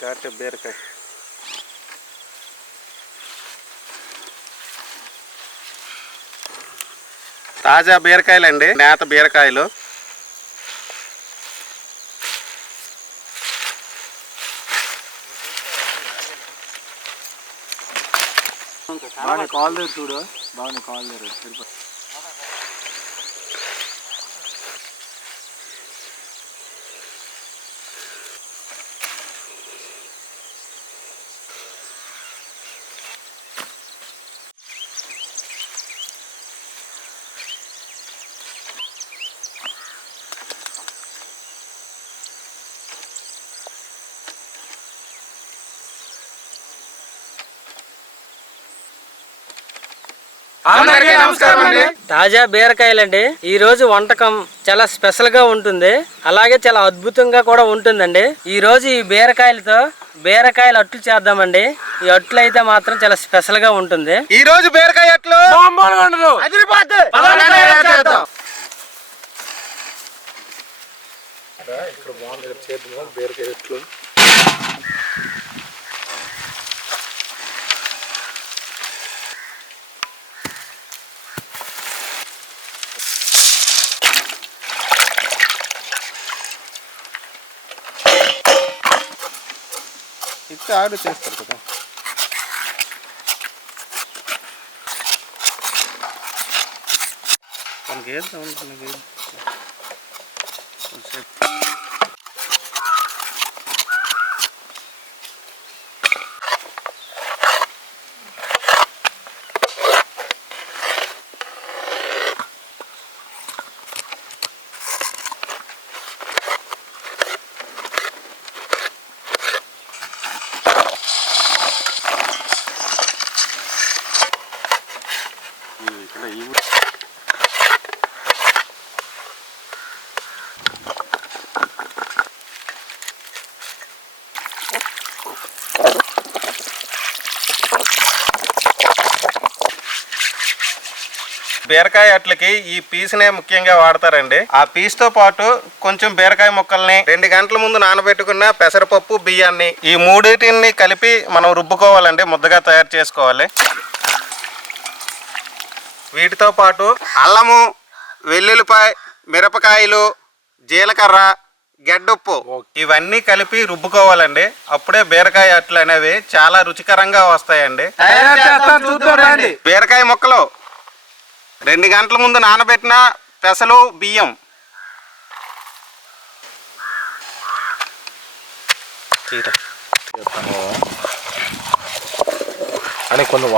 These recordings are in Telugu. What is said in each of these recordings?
ఘాటు బీరకాయ. తాజా బీరకాయలండి, నేత బీరకాయలు. బాగా కాల్ దగ్గర చూడు, బాగా కాల్ దగ్గర. తాజా బీరకాయలండి. ఈ రోజు వంటకం చాలా స్పెషల్ గా ఉంటుంది, అలాగే చాలా అద్భుతంగా కూడా ఉంటుందండి. ఈ రోజు ఈ బీరకాయలు అట్లు చేద్దామండి. ఈ అట్లు అయితే మాత్రం చాలా స్పెషల్ గా ఉంటుంది. ఈ రోజు బీరకాయ అట్లు బీరకాయ అట్లు ఇట్లా ఆర్డర్ చేస్తారు కదా. మనకి ఏదో ఉంటుంది. బీరకాయ అట్లకి ఈ పీస్నే ముఖ్యంగా వాడతారండి. ఆ పీస్ తో పాటు కొంచెం బీరకాయ ముక్కల్ని 2 గంటల ముందు నానబెట్టుకున్న పెసరపప్పు, బియ్యాన్ని ఈ మూడింటిని కలిపి మనం రుబ్బుకోవాలండి, ముద్దగా తయారు చేసుకోవాలి. వీటితో పాటు అల్లము, వెల్లుల్లిపాయ, మిరపకాయలు, జీలకర్ర, గడ్డుప్పు ఇవన్నీ కలిపి రుబ్బుకోవాలండి. అప్పుడే బీరకాయ అట్లు అనేవి చాలా రుచికరంగా వస్తాయండి. బీరకాయ ముక్కలు 2 గంటల ముందు నానబెట్టిన పెసలు, బియ్యం, అని కొన్ని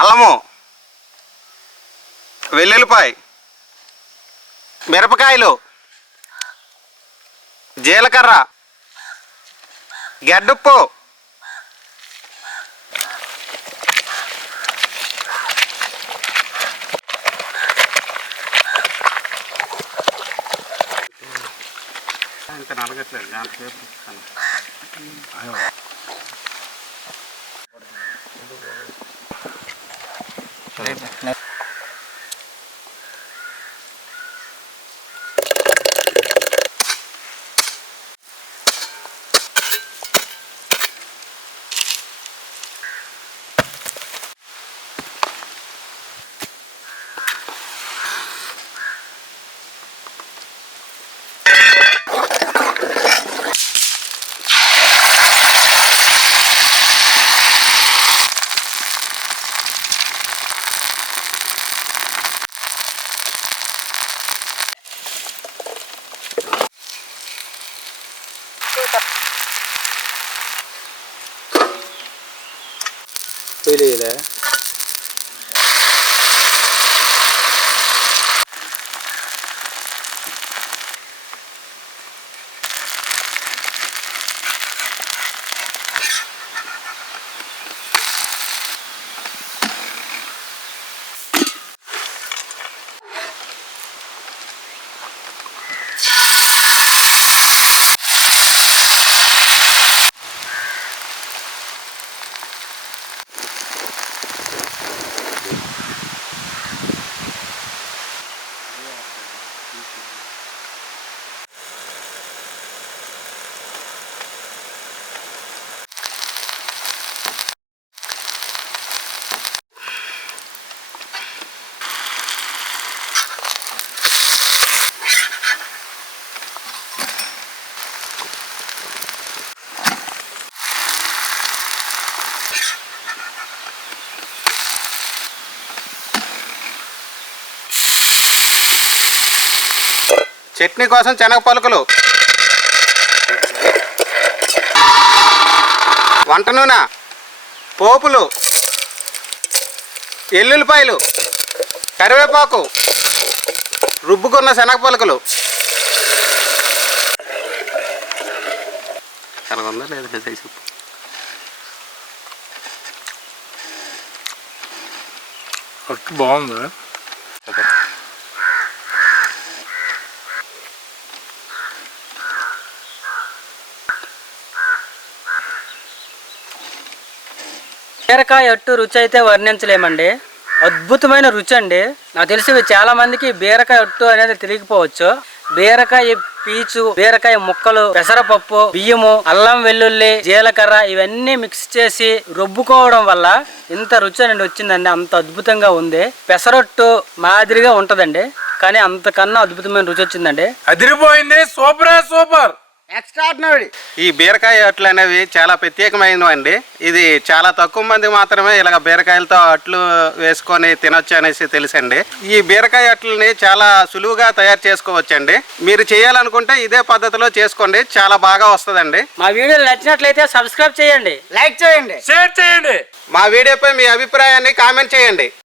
అల్లము, వెల్లుల్లిపాయ, మిరపకాయలు, జీలకర్ర, గడ్డుప్పు, ఇంకా నలగట్లేదు. తెలియలే. చట్నీ కోసం శనగ పలుకులు, వంట నూనె, పోపులు, ఎల్లుల్లిపాయలు, కరివేపాకు, రుబ్బుకున్న శనగ పలుకులు. ఉందా లేదా సైజు? బాగుంది. బీరకాయ అట్టు రుచి అయితే వర్ణించలేమండి. అద్భుతమైన రుచి అండి. నాకు తెలిసి చాలా మందికి బీరకాయ అట్టు అనేది తెలియకపోవచ్చు. బీరకాయ పీచు, బీరకాయ ముక్కలు, పెసరపప్పు, బియ్యము, అల్లం వెల్లుల్లి, జీలకర్ర ఇవన్నీ మిక్స్ చేసి రుబ్బుకోవడం వల్ల ఇంత రుచి అనేది వచ్చిందండి. అంత అద్భుతంగా ఉంది. పెసరట్టు మాదిరిగా ఉంటదండి, కానీ అంతకన్నా అద్భుతమైన రుచి వచ్చిందండి. అదిరిపోయింది. సూపర్. ఎక్స్ట్రాడినరీ. ఈ బీరకాయ అట్లు అనేవి చాలా ప్రత్యేకమైనవి అండి. ఇది చాలా తక్కువ మంది మాత్రమే ఇలాగ బీరకాయలతో అట్లు వేసుకొని తినొచ్చు అనేసి తెలుసండి. ఈ బీరకాయ అట్లని చాలా సులువుగా తయారు చేసుకోవచ్చండి. మీరు చేయాలనుకుంటే ఇదే పద్ధతిలో చేసుకోండి, చాలా బాగా వస్తుందండి. మా వీడియోలు నచ్చినట్లయితే సబ్స్క్రైబ్ చేయండి, లైక్ చేయండి, షేర్ చేయండి. మా వీడియోపై మీ అభిప్రాయాన్ని కామెంట్ చేయండి.